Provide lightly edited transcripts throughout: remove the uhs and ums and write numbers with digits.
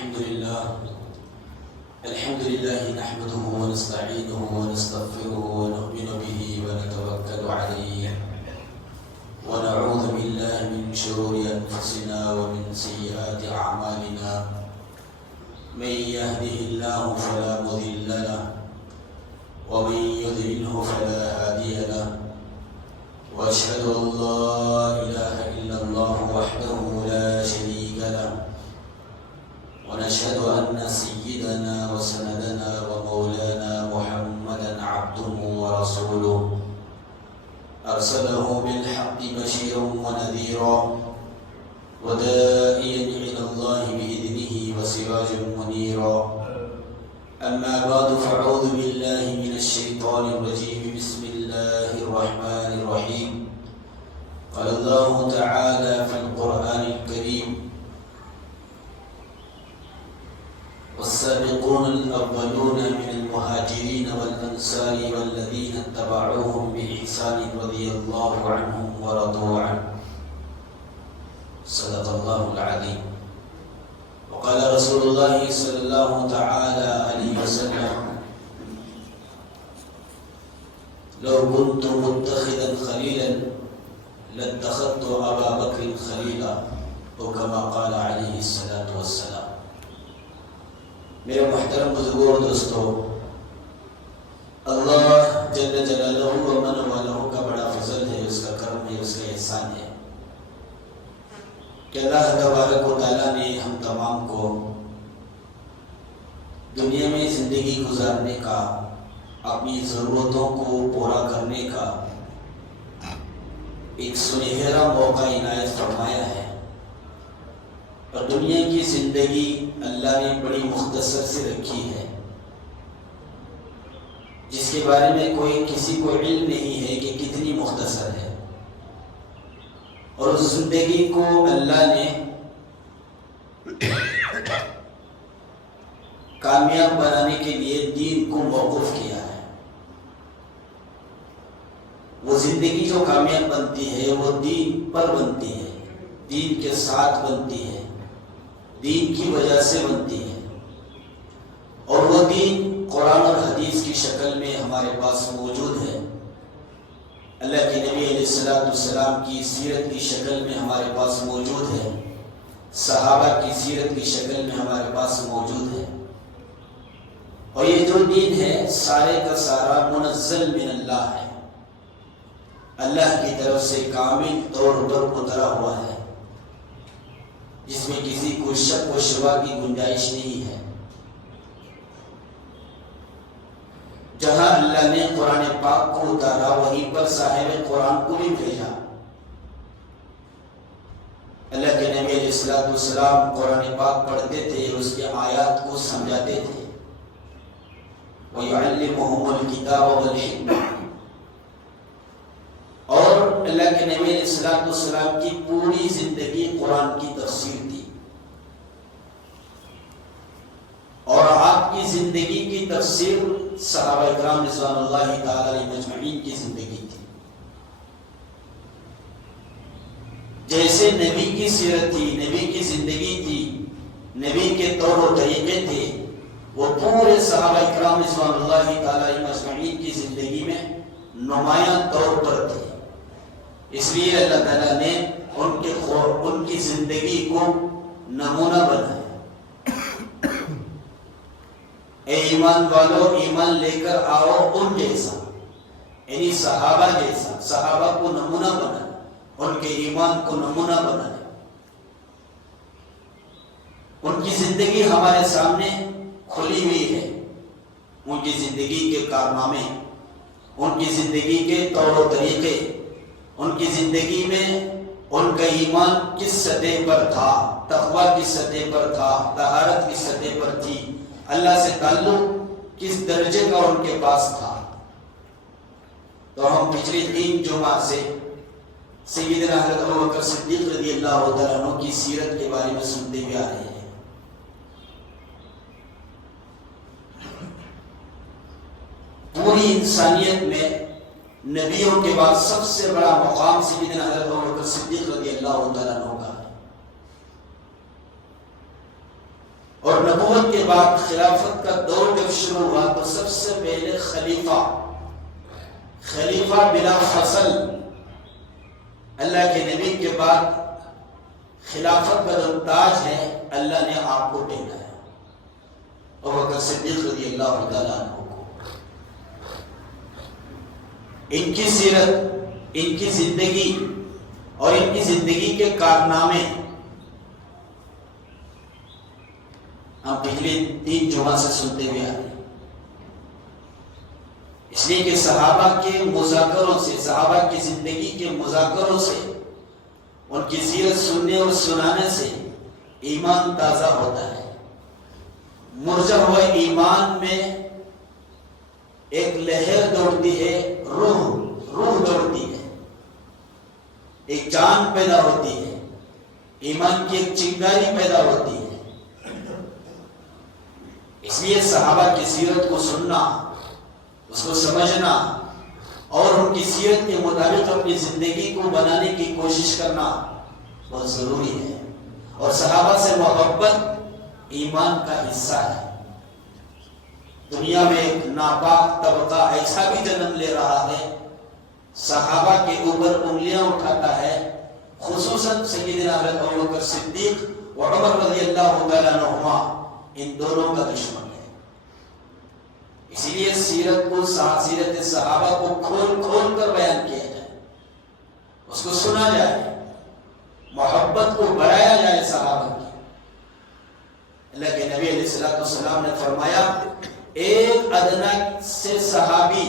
الحمد لله نحمده ونستعينه ونستغفره ونؤمن به ونتوكل عليه ونعوذ بالله من شرور أنفسنا ومن سيئات أعمالنا من يهده الله فلا مضل له ومن يضلله فلا هادي له وأشهد أن لا إله إلا الله وحده لا شريك له ونشهد أن سيدنا وسندنا ومولانا محمدا عبده ورسوله أرسله بالحق بشيرا ونذيرا وداعيا إلى الله بإذنه وسراجا منيرا أما بعد فأعوذ بالله من الشيطان الرجيم بسم الله الرحمن الرحيم قال الله تعالى في القرآن الكريم والسابقون الأولون من المهاجرين والأنصار والذين اتبعوهم بإحسان رضي الله عنهم ورضوا عنه صدق الله العظيم وقال رسول الله صلى الله تعالى عليه وسلم لو كنت متخذا خليلا لاتخذت أبا بكر خليلا وكما قال عليه الصلاة والسلام. میرے محترم بزرگوں اور دوستوں، اللہ جل جلالہ و من والہ کا بڑا فضل ہے، اس کا کرم ہے، اس کا احسان ہے کہ اللہ تبارک و تعالیٰ نے ہم تمام کو دنیا میں زندگی گزارنے کا، اپنی ضرورتوں کو پورا کرنے کا ایک سنہرا موقع عنایت فرمایا ہے، اور دنیا کی زندگی اللہ نے بڑی مختصر سے رکھی ہے، جس کے بارے میں کسی کو علم نہیں ہے کہ کتنی مختصر ہے، اور اس زندگی کو اللہ نے کامیاب بنانے کے لیے دین کو موقوف کیا ہے۔ وہ زندگی جو کامیاب بنتی ہے وہ دین پر بنتی ہے، دین کے ساتھ بنتی ہے، دین کی وجہ سے بنتی ہے، اور وہ دین قرآن اور حدیث کی شکل میں ہمارے پاس موجود ہے، اللہ کے نبی علیہ السلام کی سیرت کی شکل میں ہمارے پاس موجود ہے، صحابہ کی سیرت کی شکل میں ہمارے پاس موجود ہے، اور یہ جو دین ہے سارے کا سارا منزل من اللہ ہے، اللہ کی طرف سے کامل طور پر اترا ہوا ہے، جس میں کسی کو شک و شبہ کی گنجائش نہیں ہے۔ جہاں اللہ نے قرآن پاک کو اتارا وہیں پر صاحب قرآن کو بھی بھیجا۔ اللہ کے نبی علیہ السلام قرآن پاک پڑھتے تھے، اس کے آیات کو سمجھاتے تھے، وَيُعَلِّمُهُمُ الْكِتَابَ وَالْحِكْمَةَ، اور اللہ کے نبی علیہ السلام کی پوری زندگی قرآن کی تفسیر تھی، اور آپ کی زندگی کی تفسیر صحابہ اکرام رضوان اللہ تعالی علیہم مجمعین کی زندگی تھی۔ جیسے نبی کی سیرت تھی، نبی کی زندگی تھی، نبی کے طور و طریقے تھے، وہ پورے صحابہ اکرام رضوان اللہ تعالی علیہم مجمعین کی زندگی میں نمایاں طور پر تھے۔ اس لیے اللہ تعالیٰ نے ان کی زندگی کو نمونہ بنایا۔ اے ایمان والو، ایمان لے کر آؤ ان جیسا، یعنی صحابہ جیسا، صحابہ کو نمونہ بنایا، ان کے ایمان کو نمونہ بنایا۔ ان کی زندگی ہمارے سامنے کھلی ہوئی ہے، ان کی زندگی کے کارنامے، ان کی زندگی کے طور و طریقے، ان کی زندگی میں ان کا ایمان کس سطح پر تھا، تقویٰ کس سطح پر تھا، طہارت کس سطح پر تھی، اللہ سے تعلق کس درجے کا ان کے پاس تھا۔ تو ہم پچھلے 3 جمعہ سے سیدنا حضرت ابوبکر صدیق رضی اللہ تعالیٰ عنہ کی سیرت کے بارے میں سنتے ہوئے آ رہے ہیں۔ پوری انسانیت میں نبیوں کے بعد سب سے بڑا مقام سیدنا حضرت ابوبکر صدیق رضی اللہ تعالیٰ عنہ کا ہے۔ اور نبوت کے بعد خلافت کا دور جب شروع ہوا تو سب سے پہلے خلیفہ بلا فصل، اللہ کے نبی کے بعد خلافت کا جو تاج ہے اللہ نے آپ کو پہنایا، ابوبکر صدیق رضی اللہ تعالیٰ عنہ کو۔ ان کی سیرت، ان کی زندگی اور ان کی زندگی کے کارنامے ہم پچھلے 3 جمعہ سے سنتے ہوئے آ رہے ہیں، اس لیے کہ صحابہ کے مذاکروں سے، صحابہ کی زندگی کے مذاکروں سے، ان کی سیرت سننے اور سنانے سے ایمان تازہ ہوتا ہے۔ مرجع ہوئے ایمان میں ایک لہر دوڑتی ہے، روح دوڑتی ہے، ایک جان پیدا ہوتی ہے، ایمان کی ایک چنگاری پیدا ہوتی ہے۔ اس لیے صحابہ کی سیرت کو سننا، اس کو سمجھنا اور ان کی سیرت کے مطابق اپنی زندگی کو بنانے کی کوشش کرنا بہت ضروری ہے۔ اور صحابہ سے محبت ایمان کا حصہ ہے۔ دنیا میں ایک ناپاک طبقہ ایسا بھی جنم لے رہا ہے، صحابہ کے اوپر انگلیاں اٹھاتا ہے، خصوصاً سیدنا حضرت ابوبکر صدیق و عمر رضی اللہ تعالیٰ عنہما، ان دونوں کا دشمن ہے۔ اسی لیے سیرت صحابہ کو کھول کر بیان کیا جائے، اس کو سنا جائے، محبت کو بڑھایا جائے صحابہ کی۔ اللہ کے نبی علیہ السلام نے فرمایا، ایک ادنا سے صحابی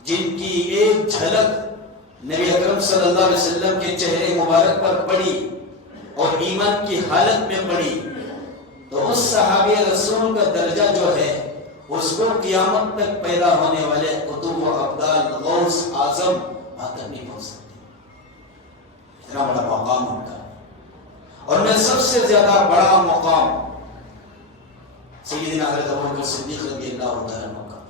جن کی ایک جھلک نبی اکرم صلی اللہ علیہ وسلم کے چہرے مبارک پر پڑی اور ایمان کی حالت میں پڑی تو اس صحابی رسول کا درجہ جو ہے اس کو قیامت تک پیدا ہونے والے قطب و ابدال غوث اعظم آ کر نہیں پہنچ سکتے۔ اتنا بڑا مقام ان کا، اور میں سب سے زیادہ بڑا مقام سیدنا حضرت ابوبکر صدیق رضی اللہ تعالیٰ عنہ کا۔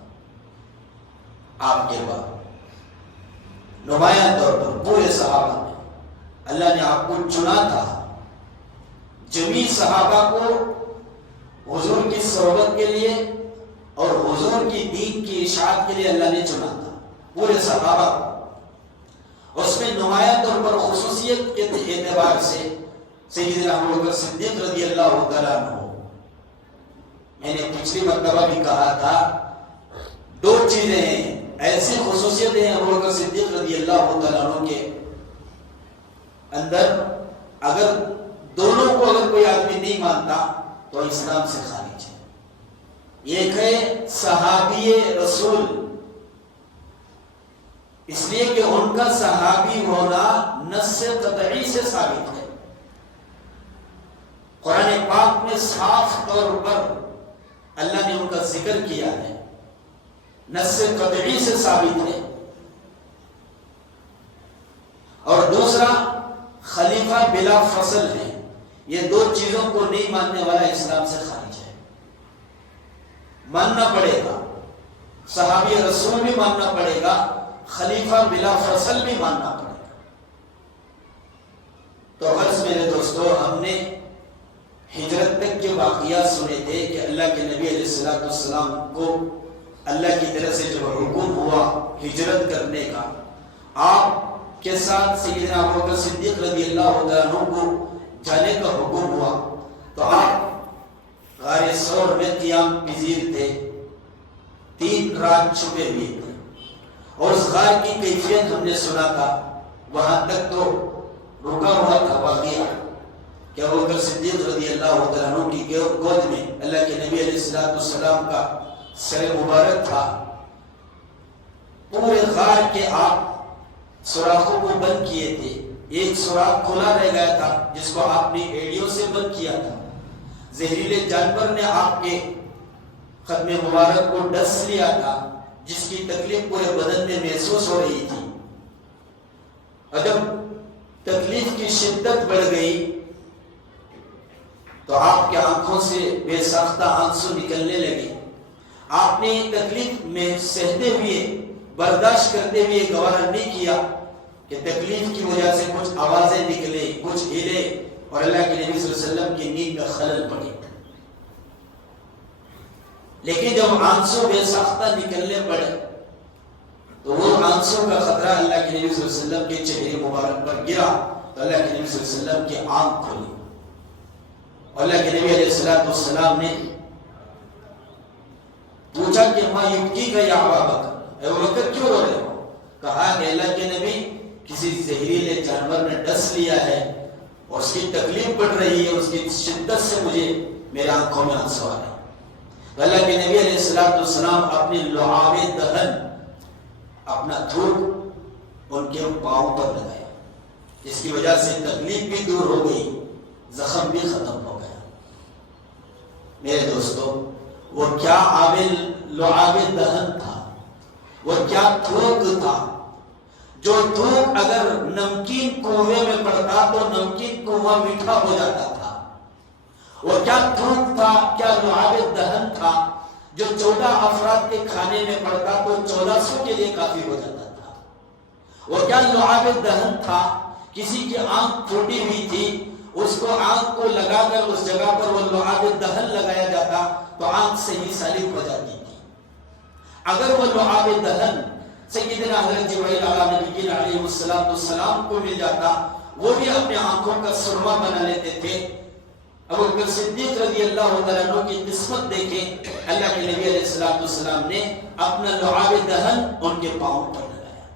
آپ کے بعد نمایاں طور پر پورے صحابہ میں اللہ نے آپ کو چنا تھا، جمیع صحابہ کو حضور کی صحبت کے لیے اور حضور کی دین کی اشاعت کے لیے اللہ نے چنا تھا، پورے صحابہ کو۔ اس میں نمایاں طور پر خصوصیت کے اعتبار سے سیدنا ابوبکر صدیق رضی اللہ تعالیٰ عنہ، میں نے پچھلی مرتبہ بھی کہا تھا، 2 چیزیں ہیں، ایسی خصوصیتیں ہیں ابوبکر صدیق رضی اللہ تعالیٰ عنہ کے اندر، اگر دونوں کو اگر کوئی آدمی نہیں مانتا تو اسلام سے خارج ہے۔ ایک ہے صحابی رسول، اس لیے کہ ان کا صحابی ہونا نص قطعی سے ثابت ہے۔ قرآن پاک میں صاف طور پر اللہ نے ان کا ذکر کیا ہے، نص قطعی سے ثابت ہے۔ اور دوسرا خلیفہ بلا فصل ہے۔ یہ 2 چیزوں کو نہیں ماننے والا اسلام سے خارج ہے۔ ماننا پڑے گا، صحابی رسول بھی ماننا پڑے گا، خلیفہ بلا فصل بھی ماننا پڑے گا۔ تو غرض میرے دوستو، ہم نے ہجرت تک کے واقعات سنے تھے کہ اللہ کے نبی علیہ السلام کو اللہ کی طرف سے جب حکم ہوا ہجرت کرنے کا، آپ کے ساتھ سیدنا ابوبکر صدیق رضی اللہ عنہ کو جانے کا حکم ہوا تو آپ غار ثور میں قیام پذیر تھے، 3 رات چھپے ہوئے تھے، اور اس غار کی کیفیت ہم نے سنا تھا۔ وہاں تک تو رکا ہوا تھا واقعہ کہ ابوبکر صدیق رضی اللہ عنہ کی گود میں اللہ کے نبی علیہ السلام کا سر مبارک تھا۔ پورے غار کے آپ سوراخوں کو بند کیے تھے، ایک سوراخ کھلا رہ گیا تھا جس کو آپ نے ایڑیوں سے بند کیا تھا۔ زہریلے جانور نے آپ کے ختم مبارک کو ڈس لیا تھا، جس کی تکلیف پورے بدن میں محسوس ہو رہی تھی۔ اور جب تکلیف کی شدت بڑھ گئی تو آپ کے آنکھوں سے بے ساختہ آنسو نکلنے لگے۔ آپ نے تکلیف میں سہتے ہوئے، برداشت کرتے ہوئے گوارا نہیں کیا کہ تکلیف کی وجہ سے کچھ آوازیں نکلے، کچھ ہلے اور اللہ کے نبی صلی اللہ علیہ وسلم کی نیند میں خلل پڑی۔ لیکن جب آنسو بے ساختہ نکلنے پڑے تو وہ آنسو کا خطرہ اللہ کے نبی صلی اللہ علیہ وسلم کے چہرے مبارک پر گرا تو اللہ کے نبی صلی اللہ علیہ وسلم کی آنکھ کھلی اور اللہ کے نبی علیہ السلام نے پوچھا کہ ماں یبکی کا یا ابا بکر، اے ابو بکر کیوں رو رہے ہو؟ کہا کہ اللہ کے نبی کسی زہریلے جانور نے ڈس لیا ہے اور اس کی تکلیف پڑ رہی ہے، اس کی شدت سے مجھے میرے آنکھوں میں آنسو آ رہے ہیں۔ تو اللہ کے نبی علیہ السلام اپنی لعاب دہن، اپنا تھوک ان کے پاؤں پر لگایا، جس کی وجہ سے تکلیف بھی دور ہو گئی، زخم بھی ختم ہو گیا۔ میرے دوستو، وہ کیا لعاب دہن تھا، وہ کیا تھوک تھا، جو تھوک اگر نمکین کنویں میں پڑتا تو نمکین کنواں میٹھا ہو جاتا تھا۔ وہ کیا تھوک تھا، کیا لعاب دہن تھا، جو 14 افراد کے کھانے میں پڑتا تو 1400 کے لیے کافی ہو جاتا تھا۔ وہ کیا لعاب دہن تھا، کسی کی آنکھ پھوٹی ہوئی تھی، اس کو آنکھ کو لگا کر اس جگہ پر وہ لعاب دہن لگایا جاتا تو آنکھ سے ہی سالم ہو جاتی تھی۔ اگر وہ لعاب دہن سیدنا حضرت جبرائیل علیہ السلام کو مل جاتا، وہ بھی اپنے آنکھوں کا سرما بنا لیتے تھے۔ ابو بکر صدیق رضی اللہ تعالیٰ عنہ کی قسمت دیکھیں، اللہ کے نبی علیہ السلام نے اپنا لعاب دہن ان کے پاؤں پر لگایا۔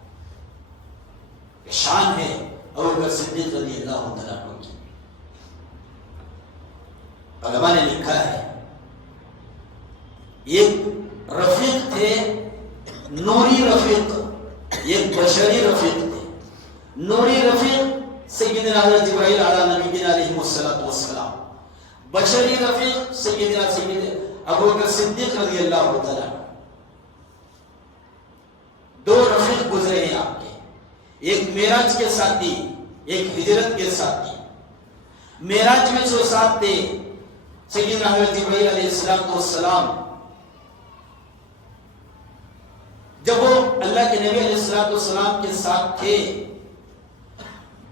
شان ہے ابو بکر صدیق رضی اللہ تعالیٰ عنہ کی۔ علماء نے لکھا ہے یہ رفیق تھے، نوری رفیق، یہ بشری رفیق تھے۔ نوری رفیق سیدنا حضرت جبرائیل علیہ السلام، بشری رفیق سیدنا ابو بکر صدیق رضی اللہ تعالیٰ۔ دو رفیق گزرے ہیں آپ کے، ایک معراج کے ساتھی، ایک ہجرت کے ساتھی۔ معراج میں جو ساتھ تھے سیدنا حضرت جبرائیل علیہ السلام، جب وہ اللہ کے نبی علیہ السلام کے ساتھ تھے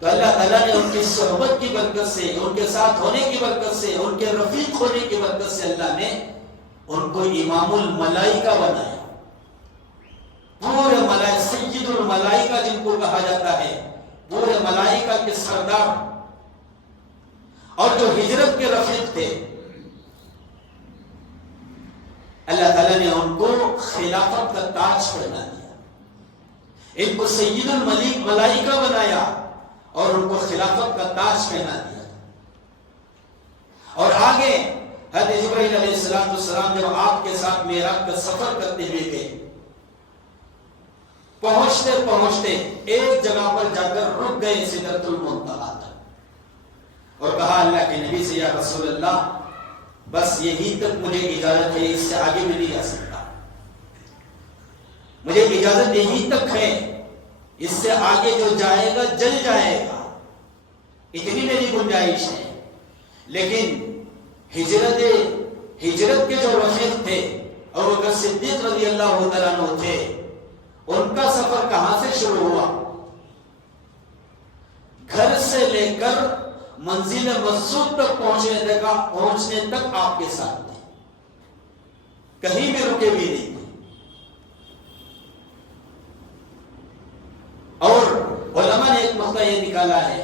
تو اللہ تعالیٰ نے ان کی صحبت کی برکت سے، ان کے ساتھ ہونے کی برکت سے، ان کے رفیق ہونے کی برکت سے اللہ نے ان کو امام الملائکہ بنایا۔ پورے ملائکہ، سید الملائکہ جن کو کہا جاتا ہے، پورے ملائکہ کے سردار، اور جو ہجرت کے رفیق تھے، اللہ تعالیٰ نے ان کو خلافت کا تاج پہنا دیا، ان کو سید الملائکہ بنایا اور ان کو خلافت کا تاج پہنا دیا۔ اور آگے حضرت جبرائیل علیہ السلام جب آپ کے ساتھ معراج کا سفر کرتے ہوئے گئے، پہنچتے پہنچتے ایک جگہ پر جا کر رک گئے سدرۃ المنتہا تک، اور کہا اللہ کے نبی سے، یا رسول اللہ بس یہی تک مجھے اجازت ہے، اس سے آگے میں نہیں جا سکتا، مجھے اجازت یہی تک ہے، اس سے آگے جو جائے گا جل جائے گا، اتنی میری گنجائش ہے۔ لیکن ہجرت کے جو رفیق تھے ابو بکر صدیق رضی اللہ تعالیٰ عنہ تھے، ان کا سفر کہاں سے شروع ہوا؟ گھر سے لے کر منزل مقصود تک پہنچنے تک آپ کے ساتھ تھے، کہیں بھی رکے بھی نہیں تھے۔ اور علماء نے ایک نقطہ یہ نکالا ہے،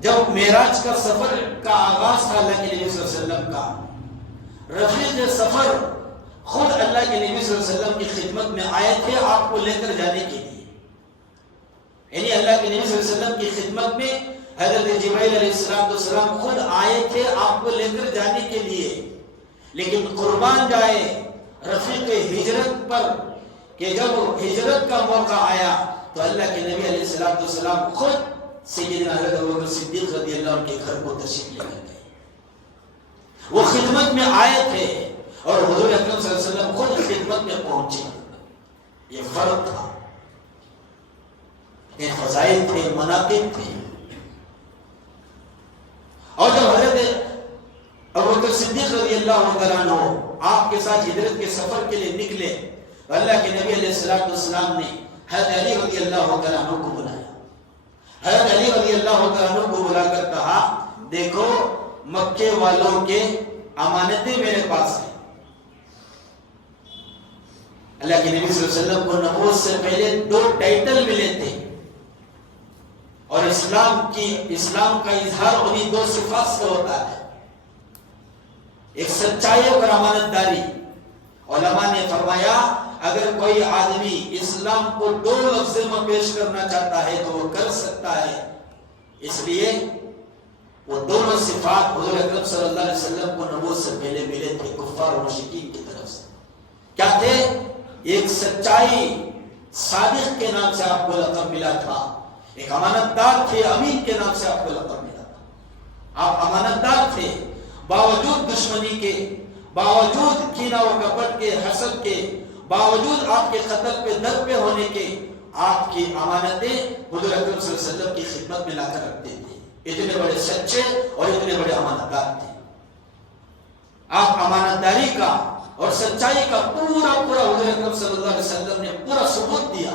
جب معراج کا سفر کا آغاز تھا اللہ کے نبی صلی اللہ علیہ وسلم کا، رفیق سفر خود اللہ کے نبی صلی اللہ علیہ وسلم کی خدمت میں آئے تھے آپ کو لے کر جانے کے لیے، یعنی اللہ کے نبی صلی اللہ علیہ وسلم کی خدمت میں حضرت جبرائیل علیہ السلام خود آئے تھے آپ کو لے کر جانے کے لیے۔ لیکن قربان جائے رفیق ہجرت پر کہ جب ہجرت کا موقع آیا تو اللہ کے نبی علیہ السلام خود سیدنا حضرت ابو بکر صدیق رضی اللہ عنہ کے گھر کو تشریف لے گئے، وہ خدمت میں آئے تھے اور حضور اکرم صلی اللہ علیہ وسلم خود خدمت میں پہنچے۔ یہ فرق تھا، یہ فضائل تھے، مناقب تھے۔ اور جب حضرت ابو بکر صدیق رضی اللہ تعالیٰ عنہ آپ کے ساتھ ہجرت کے سفر کے لیے نکلے تو اللہ کے نبی علیہ السلام نے حضرت علی رضی اللہ تعالیٰ عنہ کو بلایا۔ حضرت علی رضی اللہ تعالیٰ عنہ کو بلا کر کہا، دیکھو مکے والوں کے امانتیں میرے پاس ہیں. اللہ کے نبی صلی اللہ علیہ وسلم کو نبوت سے پہلے 2 ٹائٹل ملے تھے اور اسلام کا اظہار انہی 2 صفات سے ہوتا ہے. ایک سچائی اور امانت داری. علماء نے فرمایا اگر کوئی آدمی اسلام کو 2 لفظوں میں پیش کرنا چاہتا ہے تو وہ کر سکتا ہے. اس لیے وہ دونوں صفات حضور اکرم صلی اللہ علیہ وسلم کو نبوت سے پہلے ملے تھے کفار و مشرکین کی طرف سے. کیا تھے؟ ایک سچائی، صادق کے نام سے آپ کو لقب ملا تھا. ایک امانت دار تھے، امین کے نام سے آپ کو لقب ملا تھا. آپ امانت دار تھے، باوجود دشمنی کے، باوجود کینہ و کپٹ کے، حسد کے، باوجود آپ کے قتل پہ در پہ ہونے کے، آپ کی امانتیں حضور اکرم صلی اللہ علیہ وسلم کی خدمت میں لا کر رکھتے تھے. اتنے بڑے سچے اور اتنے بڑے امانت دار تھے. آپ امانت داری کا اور سچائی کا پورا حضور اکرم صلی اللہ علیہ وسلم نے پورا ثبوت دیا.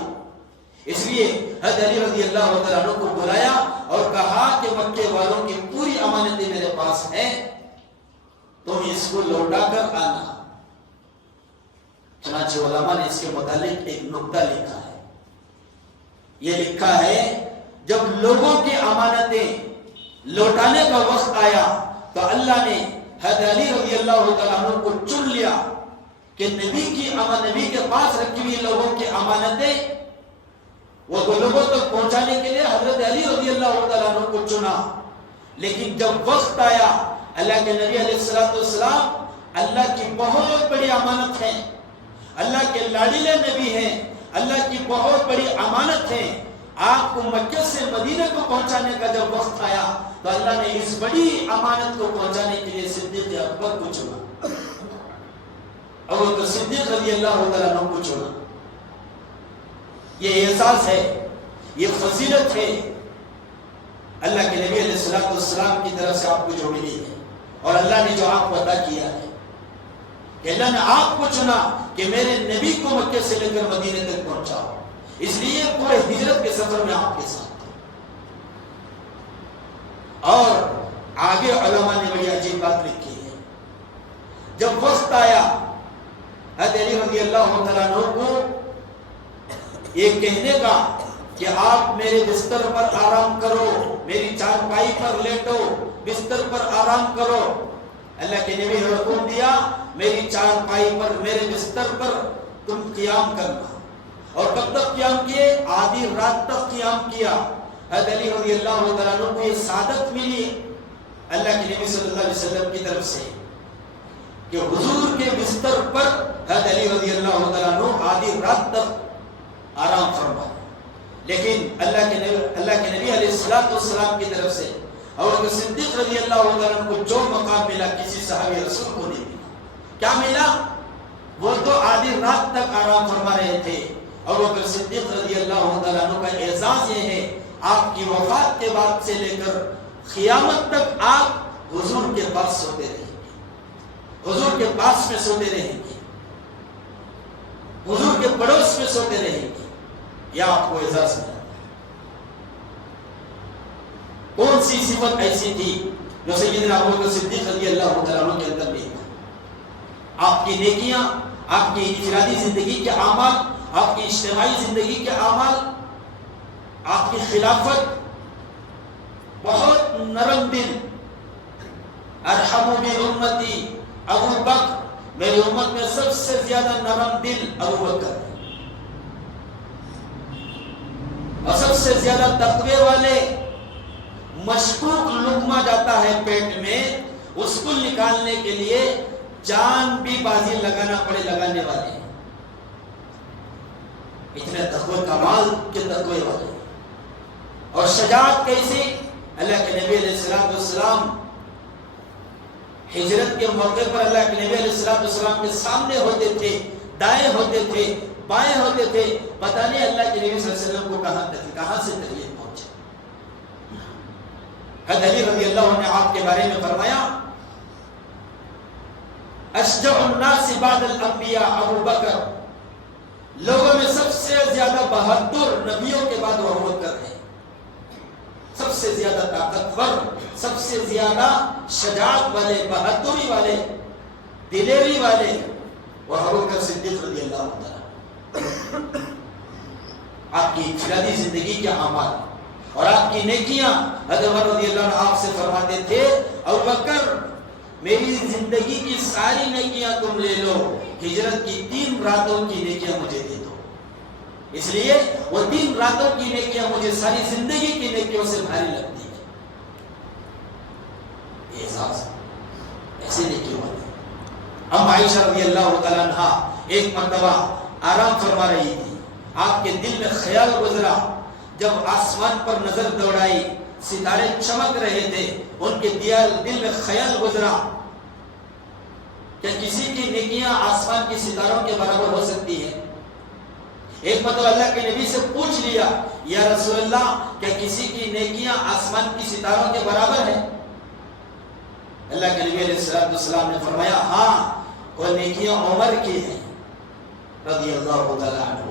اس لیے حضرت علی رضی اللہ تعالیٰ عنہ کو بلایا اور کہا کہ مکے والوں کی پوری امانتیں میرے پاس ہیں، تم اس کو لوٹا کر آنا. چنانچہ علماء نے اس کے متعلق ایک نقطہ لکھا ہے. یہ لکھا ہے جب لوگوں کی امانتیں لوٹانے کا وقت آیا تو اللہ نے حضرت علی رضی اللہ تعالیٰ عنہ کو چن لیا کہ نبی کے پاس رکھی ہوئی لوگوں کی امانتیں وہ تو لوگوں تک پہنچانے کے لیے حضرت علی رضی اللہ تعالیٰ عنہ کو چنا. لیکن جب وقت آیا اللہ کے نبی علیہ السلام اللہ کی بہت بڑی امانت ہے، اللہ کے لاڈلے نبی ہیں، اللہ کی بہت بڑی امانت ہے، آپ کو مکہ سے مدینہ کو پہنچانے کا جب وقت آیا تو اللہ نے اس بڑی امانت کو پہنچانے کے لیے صدیق اکبر کو چنا، اور صدیق رضی اللہ تعالیٰ عنہ کو چنا. یہ اعزاز ہے، یہ فضیلت ہے اللہ کے نبی علیہ السلام کی طرف سے آپ کو جو ملی ہے، اور اللہ نے جو آپ کو عطا کیا ہے کہ اللہ نے آپ کو چنا کہ میرے نبی کو مکہ سے لے کر مدینے تک پہنچاؤ. اس لیے پورے ہجرت کے سفر میں آپ کے ساتھ تھے. اور آگے علماء نے بڑی عجیب بات لکھی ہے. جب وقت آیا حضرت علی رضی اللہ تعالیٰ عنہ کو یہ کہنے کا کہ آپ میرے بستر پر آرام کرو، میری چارپائی پر لیٹو، بستر پر آرام کرو. اللہ کے نبی نے حکم دیا میری چارپائی پر، میرے بستر پر تم قیام کرنا. اور کب تک قیام کیے؟ آدھی رات تک قیام کیا. حضرت علی رضی اللہ تعالیٰ عنہ کو یہ سعادت ملی اللہ کے نبی صلی اللہ علیہ وسلم کی طرف سے کہ حضور کے بستر پر حضرت علی رضی اللہ تعالیٰ عنہ آدھی رات تک آرام فرما. لیکن اللہ کے نبی علیہ السلام کی طرف سے اور صدیق رضی اللہ تعالیٰ عنہ کو جو مقام ملا کسی صحابی رسول کو نہیں ملا. کیا ملا؟ وہ تو آدھی رات تک آرام فرما رہے تھے. اور وہ صدیق رضی اللہ تعالیٰ عنہ کا اعزاز یہ ہے آپ کی وفات کے بعد سے لے کر قیامت تک آپ حضور کے پاس سوتے رہیں گے، حضور کے پاس میں سوتے رہیں گے، حضور کے پڑوس میں سوتے رہیں گے. یہ آپ کو اعزاز ملا. کون سی صفت ایسی تھی جو سیدنا ابوبکر صدیق رضی اللہ تعالیٰ عنہ کے اندر نہیں تھا؟ آپ کی نیکیاں، آپ کی انفرادی زندگی کے اعمال، آپ کی اجتماعی زندگی کے اعمال، آپ کی خلافت، بہت نرم دل. ارحم بامتی ابو بکر، میری امت میں سب سے زیادہ نرم دل ابو بکر، اور سب سے زیادہ تقوی والے. مشکوک لقمہ جاتا ہے پیٹ میں، اس کو نکالنے کے لیے جان بھی بازی لگانا پڑے لگانے والے. اتنے تقوی کمال کے تقوی والے. اور شجاعت کیسی؟ اللہ کے نبی علیہ السلام ہجرت کے موقع پر اللہ کے نبی علیہ السلام کے سامنے ہوتے تھے، دائیں ہوتے تھے، بائیں ہوتے تھے. پتہ نہیں اللہ کے نبی صلی اللہ علیہ وسلم کو کہاں سے تکلیف پہنچے. حضرت علی رضی اللہ عنہ نے آپ کے بارے میں فرمایا اشجع الناس بعد الانبیاء ابو بکر، لوگوں میں سب سے زیادہ بہادر نبیوں کے بعد وہ ابو بکر ہیں. سب سے زیادہ طاقتور، سب سے زیادہ شجاعت والے، بہادری والے، دلیری والے وہ ابو بکر صدیق رضی اللہ تعالیٰ۔ آپ کی انفرادی زندگی کے اعمال اور آپ کی نیکیاں، حضرت عمر رضی اللہ عنہ آپ سے فرماتے تھے ابو بکر میری زندگی کی ساری نیکیاں تم لے لو، ہجرت کی 3 راتوں کی نیکیاں مجھے دے دو، اس لیے وہ 3 راتوں کی نیکیاں مجھے ساری زندگی کی نیکیوں سے بھاری لگتی ہے۔ احساس ایسے نیکیوں والے۔ ام عائشہ رضی اللہ تعالیٰ عنہ ایک مرتبہ آرام فرما رہی تھی، آپ کے دل میں خیال گزرا، جب آسمان پر نظر دوڑائی ستارے چمک رہے تھے، ان کے دل میں خیال گزرا کہ کسی کی نیکیاں آسمان کے ستاروں کے برابر ہو سکتی ہے۔ ایک مرتبہ اللہ کے نبی سے پوچھ لیا، یا رسول اللہ کیا کسی کی نیکیاں آسمان کی ستاروں کے برابر ہیں؟ اللہ کے نبی علیہ السلام نے فرمایا ہاں، وہ نیکیاں عمر کی ہیں رضی اللہ تعالیٰ عنہ۔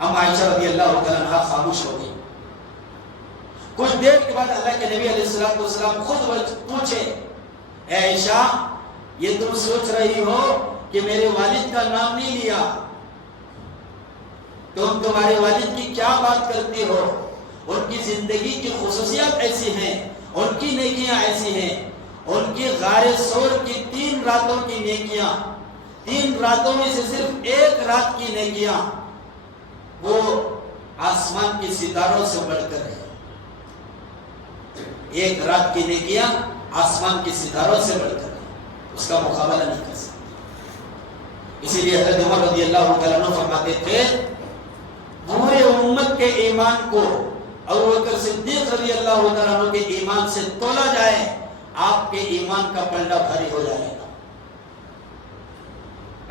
ام عائشہ رضی اللہ تعالیٰ عنہ خاموش ہو گئی۔ کچھ دیر کے بعد اللہ کے نبی علیہ السلام خود پوچھے، اے عائشہ یہ تم سوچ رہی ہو کہ میرے والد کا نام نہیں لیا، تم تمہارے والد کی کیا بات کرتی ہو؟ ان کی زندگی کی خصوصیات ایسی ہیں، ان کی نیکیاں ایسی ہیں، ان کی غار ثور کی 3 راتوں کی نیکیاں، 3 راتوں میں سے صرف 1 رات کی نیکیاں وہ آسمان کے ستاروں سے بڑھ کر ہے۔ 1 رات کی نیکیاں آسمان کے ستاروں سے بڑھ کر ہے، اس کا مقابلہ نہیں کر سکتے۔ اسی لیے حضرت عمر رضی اللہ تعالیٰ عنہ فرماتے تھے پورے امت کے ایمان کو ابو بکر صدیق رضی اللہ تعالیٰ عنہ کے ایمان سے تولا جائے، آپ کے ایمان کا پلڑا بھاری ہو جائے گا۔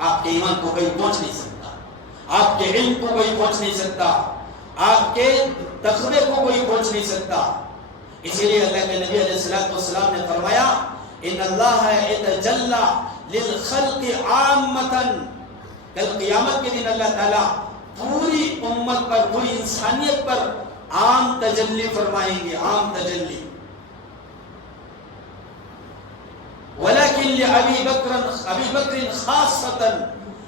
آپ کے ایمان کو کوئی پہنچ نہیں سکتا، آپ کے علم کو کوئی پہنچ نہیں سکتا، آپ کے تقوی کو کوئی پہنچ نہیں سکتا۔ اسی لیے اللہ کے نبی علیہ السلام نے فرمایا ان اللہ یتجلی للخلق عامۃ، کل قیامت کے دن اللہ تعالیٰ پوری امت پر، پوری انسانیت پر عام تجلی فرمائیں گے، عام تجلی۔ ولیکن لأبی بکر خاصۃ،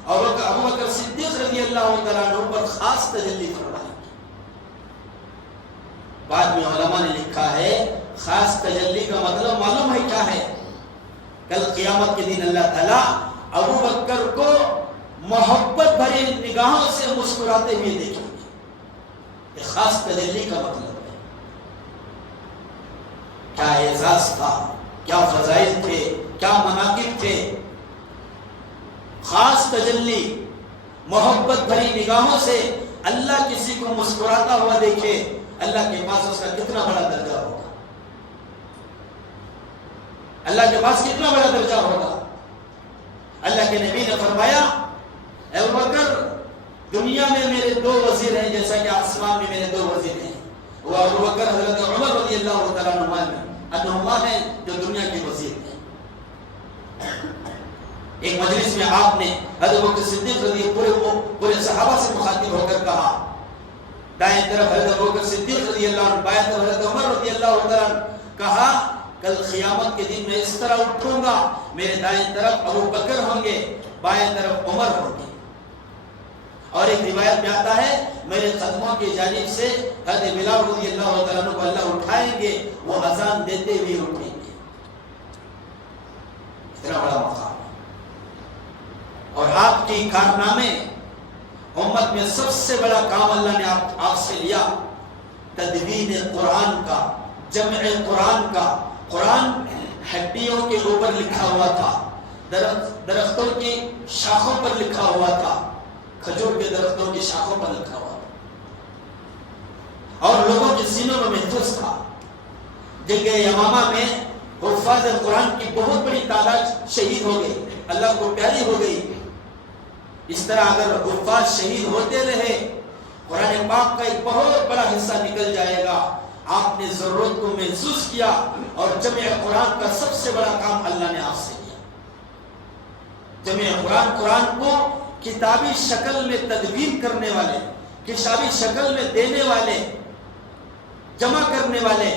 اور ابو بکر صدیق رضی اللہ تعالیٰ عنہ پر خاص تجلی فرمائیں گے۔ بعد میں علماء نے لکھا ہے خاص تجلی کا مطلب معلوم ہے کیا ہے؟ کل قیامت کے دن اللہ تعالیٰ ابو بکر کو محبت بھری نگاہوں سے مسکراتے ہوئے دیکھیں گے، یہ خاص تجلی کا مطلب ہے۔ کیا اعزاز تھا، کیا فضائل تھے، کیا مناقب تھے۔ خاص تجلی، محبت بھری نگاہوں سے اللہ کسی کو مسکراتا ہوا دیکھے، اللہ کے پاس اس کا کتنا بڑا درجہ ہوگا، اللہ کے پاس کتنا بڑا درجہ ہوگا۔ اللہ کے نبی نے فرمایا اے ابو بکر دنیا میں میرے 2 وزیر ہیں جیسا کہ آسمان میں میرے 2 وزیر ہیں، وہ ابو بکر حضرت عمر رضی اللہ تعالیٰ عنہما ہیں جو دنیا کے وزیر ہیں۔ ایک مجلس میں آپ نے حضرت ابو بکر صدیق رضی پورے صحابہ سے مخاطب ہو کر کہا، دائیں طرف حضرت ابو بکر صدیق رضی اللہ عنہ، بائیں طرف حضرت عمر رضی اللہ تعالیٰ عنہ، کہا کل قیامت کے دن میں اس طرح اٹھوں گا، میرے دائیں طرف ابو بکر ہوں گے، بائیں طرف عمر ہوں گے، اور ایک روایت میں آتا ہے میرے قدموں کی جانب سے حضرت بلال رضی اللہ تعالیٰ عنہ کو اللہ اٹھائیں گے، وہ اذان دیتے ہوئے اٹھیں گے۔ اتنا بڑا مقام ہے۔ اور آپ کی کارنامے، امت میں سب سے بڑا کام اللہ نے آپ سے لیا، تدوین قرآن کا، جمع قرآن کا۔ قرآن ہڈیوں کے اوپر لکھا ہوا تھا، درختوں کی شاخوں پر لکھا ہوا تھا، کھجور کے درختوں کی شاخوں پر لکھا ہوا تھا، اور لوگوں کے سینوں میں محفوظ تھا۔ جنگ یمامہ میں حفاظ قرآن کی بہت بڑی تعداد شہید ہو گئی، اللہ کو پیاری ہو گئی۔ اس طرح اگر حفاظ شہید ہوتے رہے، قرآن پاک کا ایک بہت بڑا حصہ نکل جائے گا۔ آپ نے ضرورت کو محسوس کیا، اور جمع قرآن کا سب سے بڑا کام اللہ نے آپ سے کیا۔ جمع قرآن کو کتابی شکل میں تدوین کرنے والے، کتابی شکل میں دینے والے، جمع کرنے والے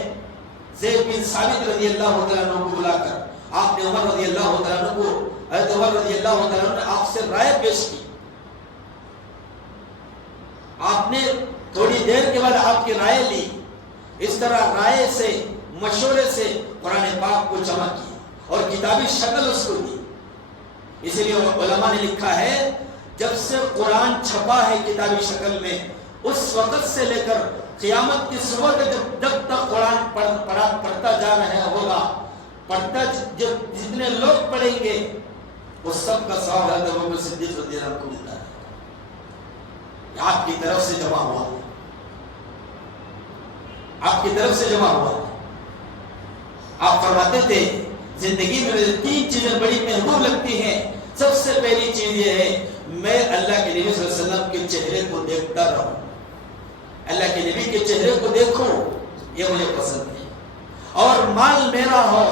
زید بن ثابت رضی اللہ تعالیٰ عنہ کو بلا کر آپ نے عمر رضی اللہ تعالیٰ عنہ کو حضرت عمر رضی اللہ تعالیٰ عنہ نے آپ سے رائے پیش کی. آپ نے تھوڑی دیر کے بعد آپ کی رائے لی. اس طرح رائے سے مشورے سے قرآن پاک کو جمع کیا اور کتابی شکل اس کو دی. اسی لیے علماء نے لکھا ہے جب سے قرآن چھپا ہے کتابی شکل میں اس وقت سے لے کر قیامت کی صبح تک جب تک قرآن پڑھتا جا رہا ہوگا پڑھتا جتنے لوگ پڑھیں گے وہ سب کا ثواب حضرت ابوبکر صدیق رضی اللہ عنہ کو ملتا ہے. آپ کی طرف سے جمع ہوا ہے. آپ کی طرف سے جمع ہوا ہے. آپ فرماتے تھے زندگی میں مجھے 3 چیزیں بڑی محبوب لگتی ہیں. سب سے پہلی چیز یہ ہے میں اللہ کے نبی صلی اللہ علیہ وسلم کے چہرے کو دیکھتا رہوں. اللہ کے نبی کے چہرے کو دیکھوں یہ مجھے پسند ہے. اور مال میرا ہو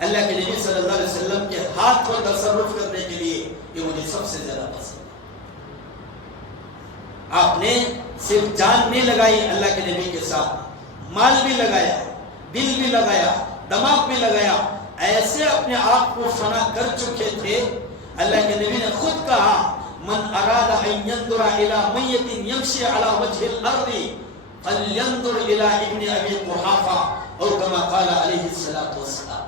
اللہ کے نبی صلی اللہ علیہ وسلم کے ہاتھ کو تصرف کرنے کے لیے یہ مجھے سب سے زیادہ پسند ہے. آپ نے صرف جان نہیں لگائی اللہ کے نبی کے ساتھ, مال بھی لگایا, دل بھی لگایا, دماغ بھی لگایا. ایسے اپنے آپ کو فنا کر چکے تھے. اللہ کے نبی نے خود کہا من اراد ان ينظر الى میت یمشی علی وجه الارض فلینظر الى ابن ابی قحافہ اور کما قال علیہ الصلوۃ والسلام.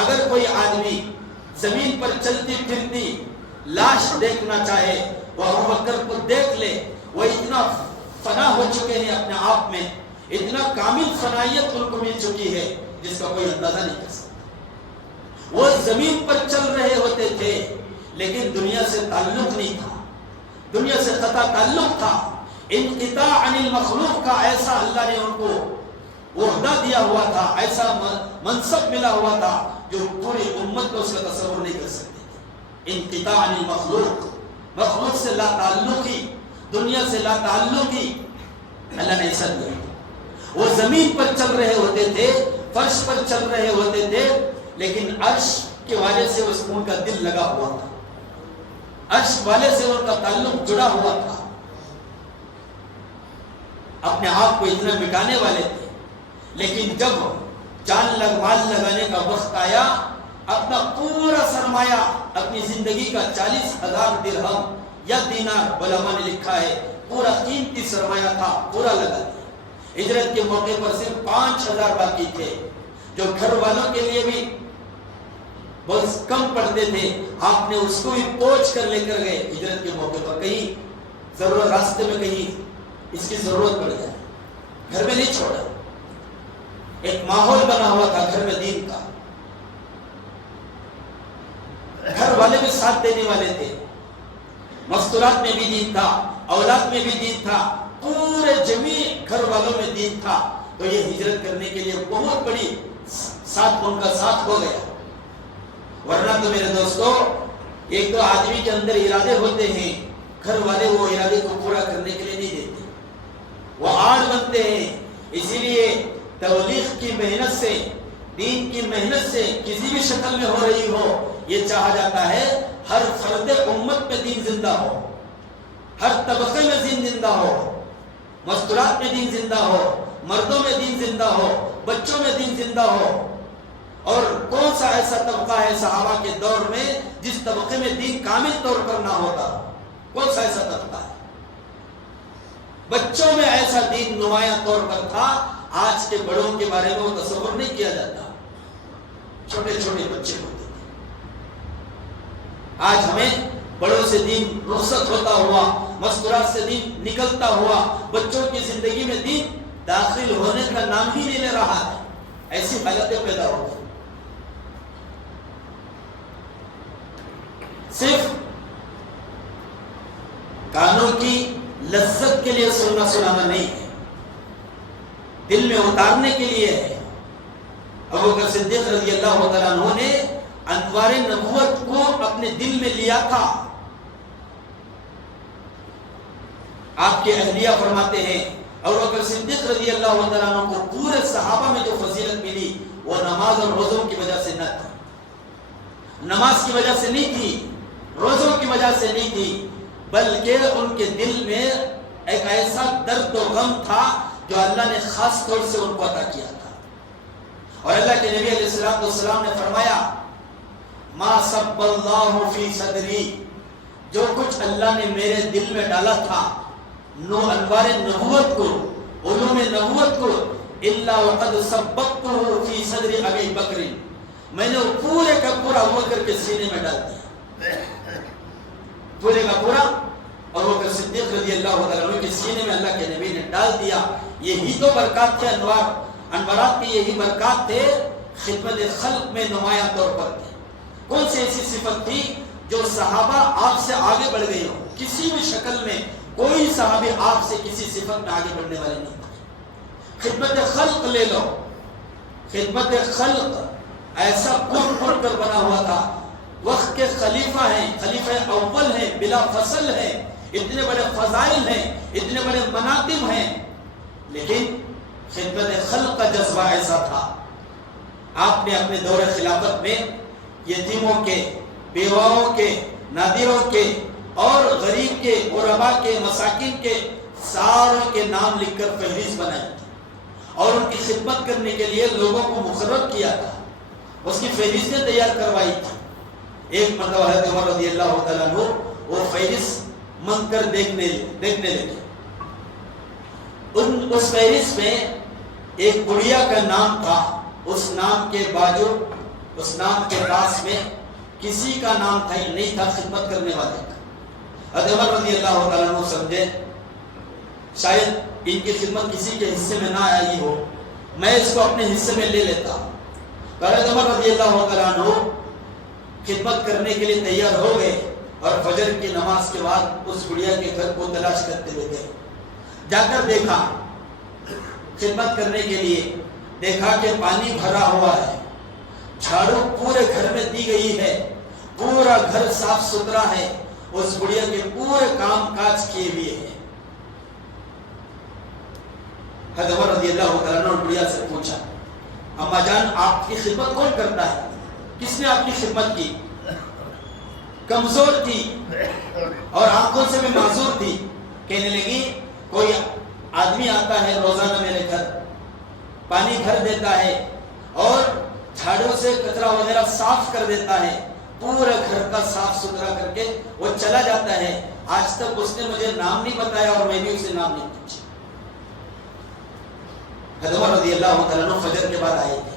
اگر کوئی آدمی زمین پر چلتی پھرتی لاش دیکھنا چاہے وہ ابوبکر کو دیکھ لے. وہ اتنا فنا ہو چکے ہیں اپنے آپ میں, اتنا کامل فنائیت ان کو مل چکی ہے جس کا کوئی اندازہ نہیں کر سکتا. وہ زمین پر چل رہے ہوتے تھے لیکن دنیا سے تعلق نہیں تھا, دنیا سے قطع تعلق تھا. انقطاع عن المخلوق کا ایسا اللہ نے ان کو عہدہ دیا ہوا تھا, ایسا منصب ملا ہوا تھا جو پوری امت کو اس کا تصور نہیں کر سکتے تھے. انقطاع عن المخلوق, مخلوق سے لا تعلقی, دنیا سے لا تعلقی اللہ نے ایسا دیا. وہ زمین پر چل رہے ہوتے تھے, فرش پر چل رہے ہوتے تھے لیکن عرش کے والے سے ان کا دل لگا ہوا تھا, عرش والے سے ان کا تعلق جڑا ہوا تھا. اپنے آپ کو اتنا مٹانے والے تھے لیکن جب جان مال لگانے کا وقت آیا اپنا پورا سرمایہ, اپنی زندگی کا 40,000 درہم یا دینار, علماء نے لکھا ہے پورا قیمتی سرمایہ تھا, پورا لگا دیا. ہجرت کے موقع پر صرف 5,000 باقی تھے جو گھر والوں کے لیے بھی بہت کم پڑتے تھے. آپ نے اس کو بھی پوچھ کر لے کر گئے ہجرت کے موقع پر. کہیں ضرورت راستے میں کہیں اس کی ضرورت پڑ جائے, گھر میں نہیں چھوڑا. ایک ماحول بنا ہوا تھا گھر میں دین کا, گھر والے بھی ساتھ دینے والے تھے, مستورات میں بھی دین تھا, اولاد میں بھی دین تھا, پورے جمیع گھر والوں میں دین تھا. تو یہ ہجرت کرنے کے لیے بہت بڑی ساتھ ان کا ساتھ ہو گیا. ورنہ تو میرے دوستو ایک تو آدمی کے اندر ارادے ہوتے ہیں, گھر والے وہ ارادے کو پورا کرنے کے لیے نہیں دیتے, وہ آڑ بنتے ہیں. اسی لیے تبلیغ کی محنت سے, دین کی محنت سے کسی بھی شکل میں ہو رہی ہو, یہ چاہا جاتا ہے ہر فرد امت میں دین زندہ ہو, ہر طبقے میں دین زندہ ہو, مستورات میں دین زندہ ہو, مردوں میں دین زندہ ہو, بچوں میں دین زندہ ہو. اور کون سا ایسا طبقہ ہے صحابہ کے دور میں جس طبقے میں دین کامل طور پر نہ ہوتا؟ کون سا ایسا طبقہ ہے؟ بچوں میں ایسا دین نمایاں طور پر تھا. آج کے بڑوں کے بارے میں وہ تصور نہیں کیا جاتا, چھوٹے چھوٹے بچے ہوتے تھے. آج ہمیں بڑوں سے دین رخصت ہوتا ہوا, مستورات سے دین نکلتا ہوا, بچوں کی زندگی میں دین داخل ہونے کا نام ہی نہیں لے رہا ہے. ایسی حالتیں پیدا ہو گئی. صرف کانوں کی لذت کے لیے سننا سنانا نہیں ہے, دل میں اتارنے کے لیے ہے. ابوبکر صدیق رضی اللہ تعالیٰ عنہ نے انوار نبوت کو اپنے دل میں لیا تھا. آپ کے اہلیہ فرماتے ہیں ابوبکر صدیق رضی اللہ تعالیٰ عنہ کو پورے صحابہ میں جو فضیلت ملی وہ نماز اور روزوں کی وجہ سے نہ تھی, نماز کی وجہ سے نہیں تھی, روزوں کی وجہ سے نہیں تھی, بلکہ ان کے دل میں ایک ایسا درد و غم تھا جو اللہ نے خاص طور سے ان کو عطا کیا تھا. اور اللہ کے نبی علیہ السلام نے فرمایا ما صب اللہ فی صدری، جو کچھ اللہ نے میرے دل میں ڈالا تھا انوار نبوت کو، علوم نبوت کو، الا وقد سبقته فی صدر ابی بکر، میں نے پورے کا پورا ابو بکر کے سینے میں ڈال دیا، پورے کا پورا ابو بکر صدیق رضی اللہ عنہ کے سینے میں اللہ کے نبی نے ڈال دیا۔ یہی تو برکات تھے، انوارات کی یہی برکات تھے، خدمت خلق میں نمایاں طور پر تھے۔ کون سی ایسی صفت تھی جو صحابہ آپ سے آگے بڑھ گئی ہو؟ کسی بھی شکل میں کوئی صحابی آپ سے کسی صفت میں آگے بڑھنے والے نہیں تھے۔ خدمت خلق لے لو، خدمت خلق ایسا پھر کر بنا ہوا تھا، وقت کے خلیفہ ہیں، خلیفہ اول ہیں، بلا فصل ہیں، اتنے بڑے فضائل ہیں، اتنے بڑے مناقب ہیں، لیکن خدمت خلق کا جذبہ ایسا تھا۔ آپ نے اپنے دور خلافت میں یتیموں کے، بیواؤں کے، نادروں کے اور غریب کے، غربا کے، مساکین کے ساروں کے نام لکھ کر فہرست بنائی تھی اور ان کی خدمت کرنے کے لیے لوگوں کو مقرر کیا تھا، اس کی فہرستیں تیار کروائی تھی۔ ایک مرتبہ حضرت عمر رضی اللہ تعالیٰ عنہ وہ فہرست منگ کر دیکھنے لگے۔ اس فہرست میں ایک بڑھیا کا نام تھا، اس نام کے باجو، اس نام کے پاس میں کسی کا نام تھا نہیں تھا خدمت کرنے والے کا۔ حضرت عمر رضی اللہ تعالیٰ عنہ سمجھے شاید ان کی خدمت کسی کے حصے میں نہ آئی ہو، میں اس کو اپنے حصے میں لے لیتا ہوں۔ حضرت عمر رضی اللہ تعالیٰ عنہ خدمت کرنے کے لیے تیار ہو گئے اور فجر کی نماز کے بعد اس گڑیا کے گھر کو تلاش کرتے ہوئے گئے۔ جا کر دیکھا، خدمت کرنے کے لیے دیکھا کہ پانی بھرا ہوا ہے، جھاڑو پورے گھر میں دی گئی ہے، پورا گھر صاف ستھرا ہے، اس گڑیا کے پورے کام کاج کیے ہوئے ہیں۔ حضرت عمر رضی اللہ تعالیٰ عنہ گڑیا سے پوچھا، اما جان آپ کی خدمت کون کرتا ہے؟ کس نے آپ کی خدمت کی؟ کمزور تھی اور آنکھوں سے بھی معذور تھی، کہنے لگی کوئی آدمی آتا ہے روزانہ میرے گھر، پانی بھر دیتا ہے اور جھاڑو سے کچرا وغیرہ صاف کر دیتا ہے، پورے گھر کا صاف ستھرا کر کے وہ چلا جاتا ہے، آج تک اس نے مجھے نام نہیں بتایا اور میں بھی اسے نام نہیں پوچھا۔ حضرت عمر رضی اللہ تعالیٰ عنہ فجر کے بعد آئے تھے،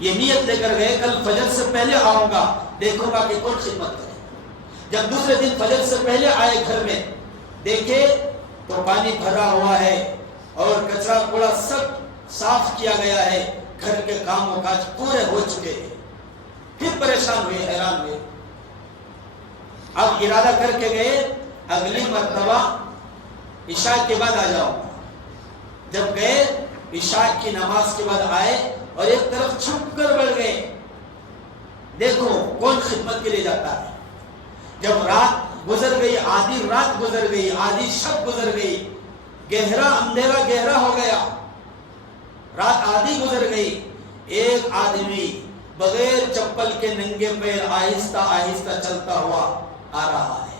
یہ نیت لے کر گئے کل فجر سے پہلے آؤں گا، دیکھوں گا کہ کون خدمت کرے۔ جب دوسرے دن فجر سے پہلے آئے گھر میں، دیکھے تو پانی بھرا ہوا ہے اور کچرا کوڑا سب صاف کیا گیا ہے، گھر کے کام و کاج پورے ہو چکے ہیں۔ پھر پریشان ہوئے، حیران ہوئے، اب ارادہ کر کے گئے اگلی مرتبہ عشاء کے بعد آ جاؤ۔ جب گئے عشاء کی نماز کے بعد آئے اور ایک طرف چھپ کر بیٹھ گئے، دیکھو کون خدمت کے لیے جاتا ہے۔ جب رات گزر گئی، آدھی رات گزر گئی، آدھی شب گزر گئی، گہرا اندھیرا گہرا ہو گیا، رات آدھی گزر گئی، ایک آدمی بغیر چپل کے ننگے پیر آہستہ آہستہ چلتا ہوا آ رہا ہے۔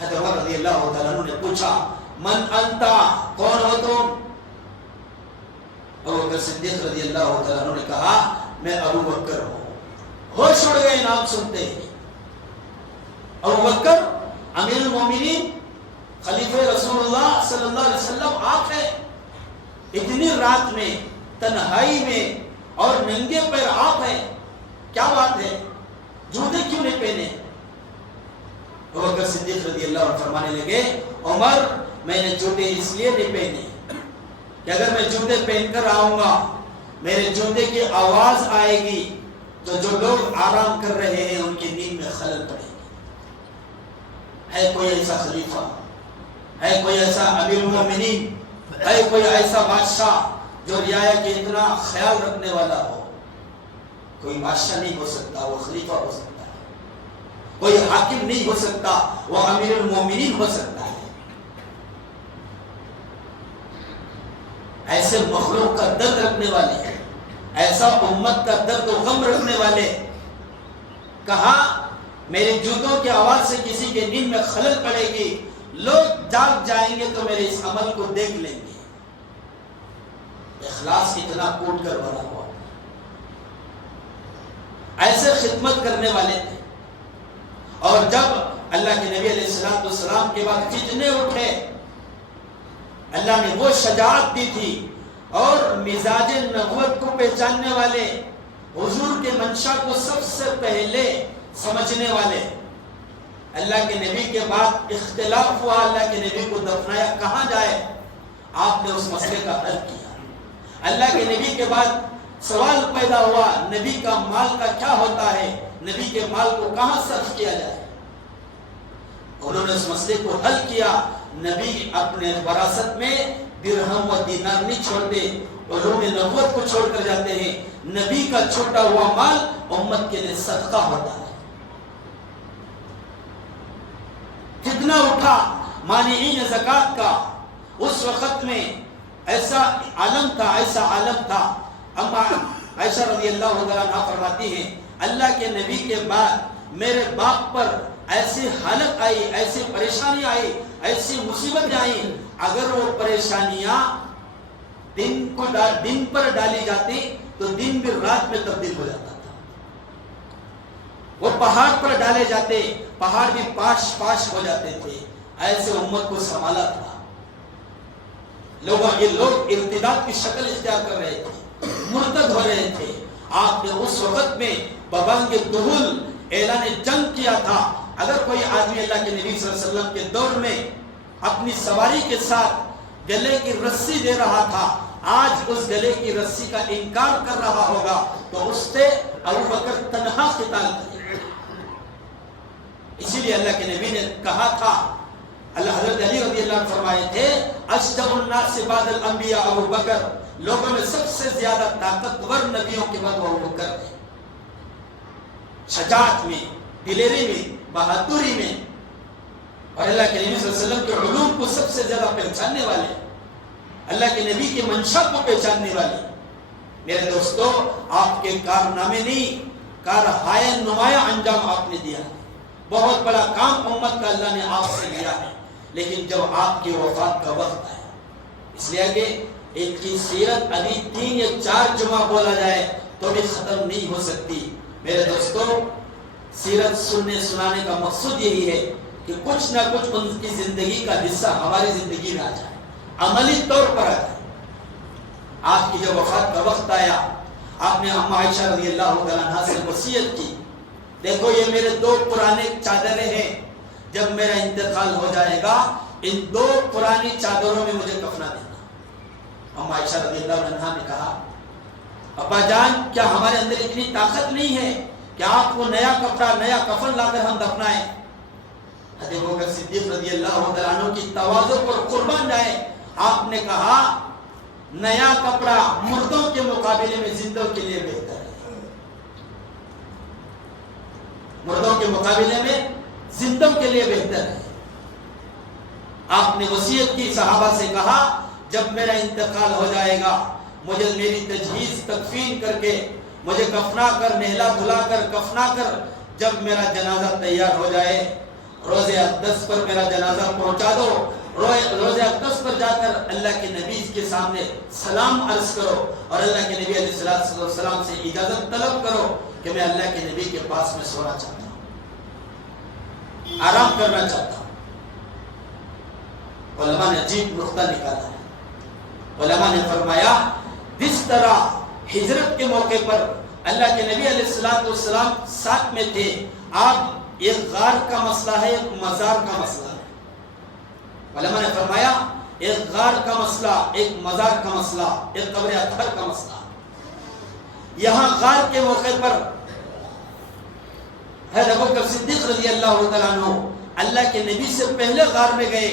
حضرت عمر رضی اللہ تعالیٰ عنہ نے پوچھا من انتا، کون ہو تم؟ ابو بکر صدیق رضی اللہ تعالیٰ عنہ نے کہا میں ابو بکر ہوں۔ ہوش اڑ گئے نام سنتے ہی۔ ابو بکر امیر المومنین، خلیفہ رسول اللہ صلی اللہ علیہ وسلم آپ ہیں، اتنی رات میں تنہائی میں اور ننگے پیر آپ ہیں، کیا بات ہے، جوتے کیوں نہیں پہنے؟ ابو بکر صدیق رضی اللہ عنہ فرمانے لگے عمر میں نے جوتے اس لیے نہیں پہنے کہ اگر میں جوتے پہن کر آؤں گا میرے جوتے کی آواز آئے گی تو جو لوگ آرام کر رہے ہیں ان کی نیند میں خلل پڑے گی۔ ہے کوئی ایسا خلیفہ، ہے کوئی ایسا امیر المومنین، ہے کوئی ایسا بادشاہ جو رعایا کے اتنا خیال رکھنے والا ہو؟ کوئی بادشاہ نہیں ہو سکتا، وہ خلیفہ ہو سکتا ہے۔ کوئی حاکم نہیں ہو سکتا، وہ امیر المومنین ہو سکتا ہے۔ ایسے مخلوق کا درد رکھنے والے، ایسا امت کا درد و غم رکھنے والے، کہا میرے جوتوں کی آواز سے کسی کے نیند میں خلل پڑے گی، لوگ جاگ جائیں گے تو میرے اس عمل کو دیکھ لیں گے۔ اخلاص اتنا کوٹ کر بنا ہوا، ایسے خدمت کرنے والے تھے. اور جب اللہ کے نبی علیہ السلام کے بعد فتنے اٹھے، اللہ نے وہ شجاعت دی تھی اور مزاج نبوت کو پہچاننے والے، حضور کے منشا کو سب سے پہلے سمجھنے والے. اللہ کے نبی کے بعد اختلاف ہوا، اللہ کے نبی کو دفنایا کہاں جائے، آپ نے اس مسئلے کا حل کیا. اللہ کے نبی کے بعد سوال پیدا ہوا نبی کا مال کا کیا ہوتا ہے، نبی کے مال کو کہاں صرف کیا جائے. انہوں نے اس مسئلے کو حل کیا. نبی اپنے وراثت میں درہم و دینار نہیں چھوڑتے، علوم نبوت کو چھوڑ کر جاتے ہیں. نبی کا چھوٹا ہوا مال امت کے لیے صدقہ ہوتا ہے. کتنا اٹھا مانعین زکوٰۃ کا، اس وقت میں ایسا عالم تھا. اما عائشہ رضی اللہ عنہا فرماتی ہیں اللہ کے نبی کے بعد میرے باپ پر ایسی حالت آئی، ایسی پریشانی آئی، ایسی مصیبتیں آئی، اگر وہ پریشانیاں دن پر ڈالی جاتی تو دن بھی رات میں تبدیل ہو جاتا تھا. وہ پہاڑ پر ڈالے جاتے، پہاڑ بھی پاش ہو جاتے تھے. ایسے امت کو سنبھالا تھا. یہ لوگ ارتداد کی شکل اختیار کر رہے تھے، مرتد ہو رہے تھے. آپ نے اس وقت میں ببانگ دہل اعلان جنگ کیا تھا. اگر کوئی آدمی اللہ کے نبی صلی اللہ علیہ وسلم کے دور میں اپنی سواری کے ساتھ گلے کی رسی دے رہا تھا، آج اس گلے کی رسی کا انکار کر رہا ہوگا تو اس سے ابو بکر تنہا قتال کرے. اسی لیے اللہ کے نبی نے کہا تھا، اللہ حضرت علی رضی اللہ عنہ فرمائے تھے اشجع الناس بعد الانبیاء ابو بکر، لوگوں میں سب سے زیادہ طاقتور نبیوں کے بعد ابو بکر ہے. شجاعت میں، دلیری میں، بہادری میں، اور اللہ کے نبی صلی اللہ علیہ وسلم کے علوم کو سب سے زیادہ پہچاننے والے، اللہ کے نبی کے منشا کو پہچاننے والے. میرے دوستو، آپ کے کارنامے نہیں، کارہائے نمایاں انجام آپ نے دیا ہے. بہت بڑا کام امت کا اللہ نے آپ سے لیا ہے. لیکن جب آپ کی وفات کا وقت آیا، اس لیے کہ ایک کی سیرت ابھی 3 یا 4 جمعہ بولا جائے تو بھی ختم نہیں ہو سکتی. میرے دوستو، سیرت سننے سنانے کا مقصد یہی ہے کہ کچھ نہ کچھ ان کی زندگی کا حصہ ہماری زندگی میں آ جائے، عملی طور پر آ جائے. آپ کی جب وفات کا وقت آیا، آپ نے اما عائشہ رضی اللہ عنہا سے وصیت کی، دیکھو یہ میرے 2 پرانے چادریں ہیں، جب میرا انتقال ہو جائے گا ان 2 پرانی چادروں میں مجھے کفنا دینا. اما عائشہ رضی اللہ عنہا نے کہا ابا جان، کیا ہمارے اندر اتنی طاقت نہیں ہے کہ آپ کو نیا کپڑا، نیا کفن لا کر ہم دفنائیں؟ حضرت ابوبکر صدیق رضی اللہ عنہ کی تواضع پر قربان جائے. آپ نے کہا نیا کپڑا مردوں کے مقابلے میں زندوں کے لیے بہتر ہے. مردوں کے مقابلے میں زندوں کے لیے بہتر ہے. آپ نے وصیت کی، صحابہ سے کہا جب میرا انتقال ہو جائے گا مجھے میری تجہیز تکفین کر کے، مجھے کفنا کر، نہلا دھلا کر کفنا کر، جب میرا جنازہ تیار ہو جائے روز اقدس پر میرا جنازہ پہنچا دو. روز اقدس پر جا کر اللہ کے نبی کے سامنے سلام عرض کرو اور اللہ کے نبی علیہ السلام سے اجازت طلب کرو کہ میں اللہ کے نبی کے پاس میں سونا چاہتا ہوں، آرام کرنا چاہتا ہوں. علماء نے عجیب نقطہ نکالا ہے. علماء نے فرمایا جس طرح ہجرت کے موقع پر اللہ کے نبی علیہ السلام ساتھ میں تھے، آپ ایک غار کا مسئلہ ہے، ایک مزار کا مسئلہ ہے. علماء نے فرمایا ایک غار کا مسئلہ، ایک مزار کا مسئلہ، ایک قبر اطہر کا مسئلہ. یہاں غار کے موقع پر حضرت ابوبکر صدیق رضی اللہ تعالیٰ عنہ اللہ کے نبی سے پہلے غار میں گئے.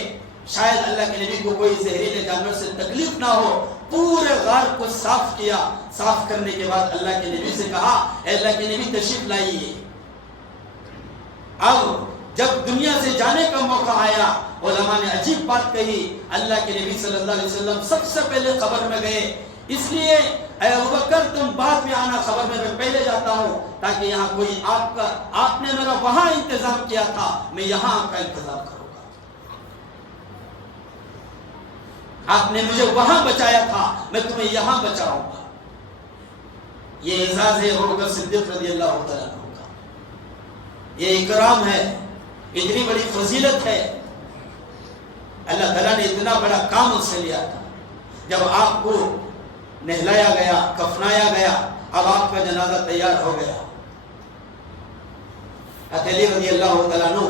شاید اللہ کے نبی کو کوئی زہریلے جانور سے تکلیف نہ ہو. پورے غار کو صاف کیا. صاف کرنے کے بعد اللہ کے نبی سے کہا اے اللہ کے نبی تشریف لائیے. اب جب دنیا سے جانے کا موقع آیا، علماء نے عجیب بات کہی، اللہ کے نبی صلی اللہ علیہ وسلم سب سے پہلے قبر میں گئے. اس لیے اے ابوبکر تم بعد میں آنا، خبر میں پہلے جاتا ہوں تاکہ یہاں کوئی آپ نے میرا وہاں انتظام کیا تھا، میں یہاں آپ کا انتظام کروں گا. آپ نے مجھے وہاں بچایا تھا، میں تمہیں یہاں بچاؤں گا۔ یہ اعزاز ہے ابوبکر صدیق رضی اللہ تعالیٰ عنہ کا، یہ اکرام ہے، اتنی بڑی فضیلت ہے۔ اللہ تعالیٰ نے اتنا بڑا کام ان سے لیا تھا۔ جب آپ کو نہلایا گیا، کفنایا گیا، اب آپ کا جنازہ تیار ہو گیا، علی رضی اللہ تعالیٰ عنہ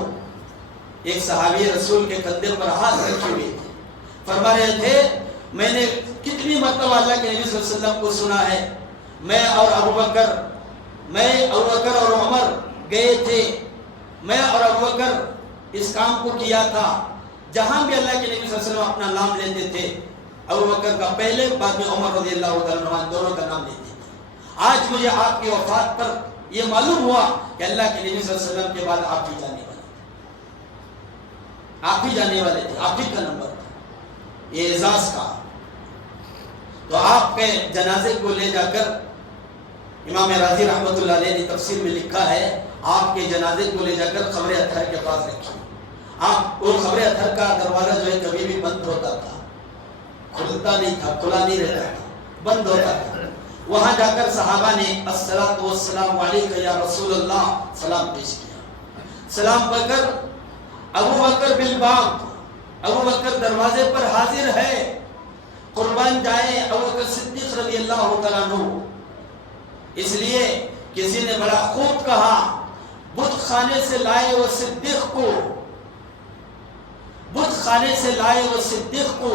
ایک صحابی رسول کے کندھے پر ہاتھ رکھے ہوئے تھے، فرما رہے تھے میں نے کتنی مرتبہ اللہ کے نبی صلی اللہ علیہ وسلم کو سنا ہے، میں اور ابوبکر اور عمر گئے تھے، میں اور ابوبکر اس کام کو کیا تھا۔ جہاں بھی اللہ کے نبی صلی اللہ علیہ وسلم اپنا نام لیتے تھے، ابوبکر کا پہلے، بعد میں عمر رضی اللہ تعالیٰ عنہ، دونوں کا نام لیتے تھے۔ آج مجھے آپ کی وفات پر یہ معلوم ہوا کہ اللہ کے نبی صلی اللہ علیہ وسلم کے بعد آپ ہی جانے والے تھے، آپ ہی جانے والے تھے، آپ ہی کا نمبر تھا، یہ اعزاز کا۔ تو آپ کے جنازے کو لے جا کر امام راضی رحمۃ اللہ علیہ نے تفسیر میں لکھا ہے، آپ کے جنازے کو لے جا کر قبر اطہر کے پاس رکھی۔ آپ وہ قبر اطہر کا دروازہ جو ہے کبھی بھی بند ہوتا تھا، کھلتا نہیں تھا، کھلا نہیں رہتا تھا، بند ہوتا تھا۔ وہاں جا کر صحابہ نے الصلاۃ والسلام علیک یا رسول اللہ سلام پیش کیا۔ سلام پڑھ کر ابوبکر بالباب، ابوبکر دروازے پر حاضر ہے، قربان جائے ابوبکر صدیق رضی اللہ تعالیٰ عنہ۔ اس لیے کسی نے بڑا خوب کہا، بت خانے سے لائے وہ صدیق کو، بت خانے سے لائے وہ صدیق کو،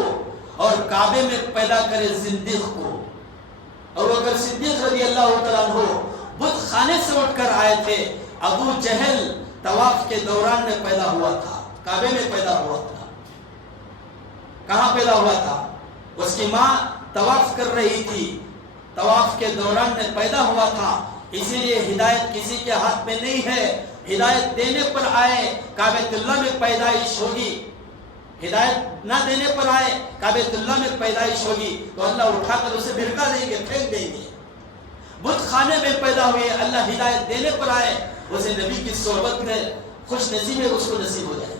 اور کعبے میں پیدا کرے زندیق کو۔ ابوبکر صدیق رضی اللہ تعالیٰ عنہ بت خانے سے اٹھ کر آئے تھے، ابو جہل طواف کے دوران میں پیدا ہوا تھا، کعبے میں پیدا ہوا تھا۔ کہاں پیدا ہوا تھا؟ اس کی ماں طواف کر رہی تھی، طواف کے دوران میں پیدا ہوا تھا۔ اسی لیے ہدایت کسی کے ہاتھ میں نہیں ہے، ہدایت دینے پر آئے کعبۃ اللہ میں پیدائش ہوگی، ہدایت نہ دینے پر آئے کعبۃ اللہ میں پیدائش ہوگی تو اللہ اٹھا کر اسے بھڑکا دیں گے، پھینک دیں گے۔ بت خانے میں پیدا ہوئے، اللہ ہدایت دینے پر آئے، اسے نبی کی صحبت میں خوش نصیب ہے، اس کو نصیب ہو جائے گی۔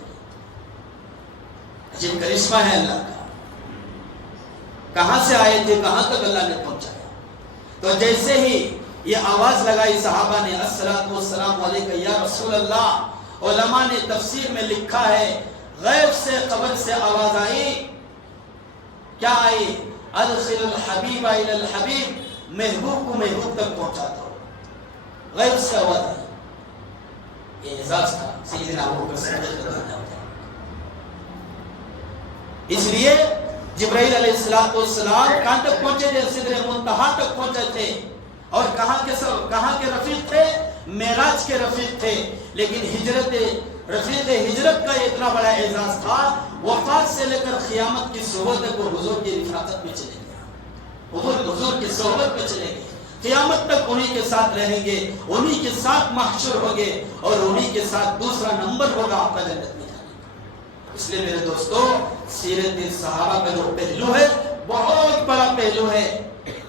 عجیب کرشمہ ہے اللہ کا، کہاں سے آئے تھے، کہاں تک اللہ نے پہنچایا۔ تو جیسے ہی یہ آواز لگائی صحابہ نے الصلاۃ والسلام علیک یا رسول اللہ، علماء نے تفسیر میں لکھا ہے غیب سے قبر سے آواز آئی، کیا آئی؟ ادخل الحبیب الی الحبیب، محبوب کو محبوب تک پہنچا دو۔ غیب سے آواز آئی، یہ اعزاز تھا سیدنا ابوبکر صدیق رضی اللہ عنہ۔ اس لیے جبرائیل علیہ السلام کہاں تک پہنچے تھے؟ سدرۃ منتہا تک پہنچے تھے، اور کہاں کے رفیق تھے؟ معراج کے رفیق تھے۔ لیکن رفیق ہجرت کا اتنا بڑا اعزاز تھا، وفات سے لے کر قیامت کی صحبت تک وہ حضور کی رفاقت میں چلے گئے، حضور کی صحبت میں چلے گئے، قیامت تک انہی کے ساتھ رہیں گے، انہی کے ساتھ محشر ہوگے، اور انہی کے ساتھ دوسرا نمبر ہوگا آپ کا جنت میں جانے کا۔ اس لیے میرے دوستو، سیرت صحابہ کا جو پہلو ہے بہت بڑا پہلو ہے۔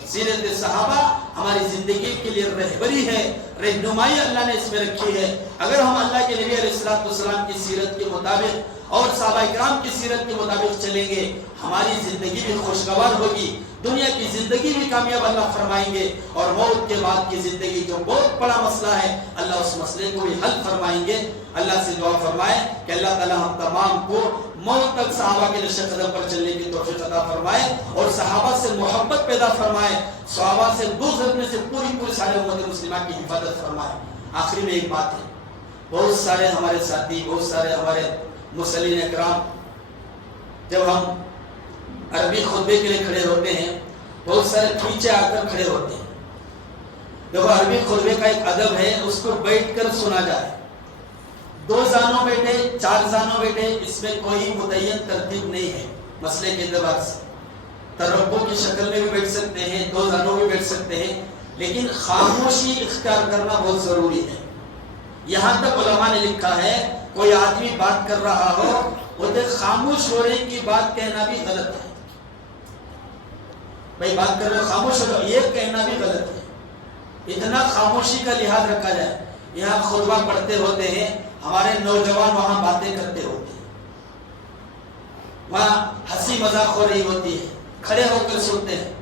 سیرت صحابہ ہماری زندگی کے لیے رہبری ہے، رہنمائی اللہ نے اس میں رکھی ہے۔ اگر ہم اللہ کے نبی علیہ السلام کی سیرت کے مطابق اور صحابہ اکرام کی سیرت کے مطابق چلیں گے، ہماری زندگی بھی خوشگوار ہوگی، دنیا کی زندگی بھی کامیاب اللہ فرمائیں گے، اور موت کے بعد کی زندگی جو بہت بڑا مسئلہ ہے اللہ اس مسئلے کو بھی حل فرمائیں گے۔ اللہ سے دعا فرمائے کہ اللہ تعالی ہم تمام کو موت تک صحابہ کے نقش قدم پر چلنے کی توفیق عطا فرمائے، اور صحابہ سے محبت پیدا فرمائے، صحابہ سے بغض رکھنے سے پوری سارے امت مسلمہ کی حفاظت فرمائے۔ آخری میں ایک بات ہے، بہت سارے ہمارے ساتھی، بہت سارے ہمارے مصلین اکرام جب ہم عربی خطبے کے لیے کھڑے ہوتے ہیں، بہت سارے پیچھے آ کر کھڑے ہوتے ہیں۔ دیکھو عربی خطبے کا ایک ادب ہے، اس کو بیٹھ کر سنا جائے، 2 زانوں بیٹھے، 4 زانوں بیٹھے، اس میں کوئی متعین ترتیب نہیں ہے مسئلے کے اعتبار سے۔ تربو کی شکل میں بھی بیٹھ سکتے ہیں، 2 زانوں بھی بیٹھ سکتے ہیں، لیکن خاموشی اختیار کرنا بہت ضروری ہے۔ یہاں تک علماء نے لکھا ہے کوئی آدمی بات کر رہا ہو، وہ خاموش ہونے کی بات کہنا بھی غلط ہے۔ بھائی بات کر رہے ہو، خاموش ہو جاؤ، یہ کہنا بھی غلط ہے۔ اتنا خاموشی کا لحاظ رکھا جائے۔ یہاں خطبہ پڑھتے ہوتے ہیں، ہمارے نوجوان وہاں باتیں کرتے ہوتے ہیں، وہاں ہنسی مذاق ہو رہی ہوتی ہے، کھڑے ہو کر سنتے ہیں۔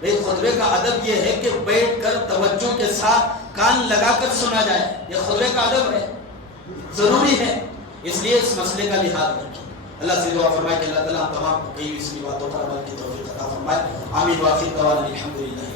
بھئی خطبے کا ادب یہ ہے کہ بیٹھ کر توجہ کے ساتھ کان لگا کر سنا جائے، یہ خطبے کا ادب ہے، ضروری ہے، اس لیے اس مسئلے کا لحاظ رکھیں۔ اللہ سے دعا فرمائے کہ اللہ تعالیٰ تمام کو کئی اس کی باتوں پر عمل کی توفیق عطا فرمائے۔ آمین۔ وآخر دعوانا الحمدللہ۔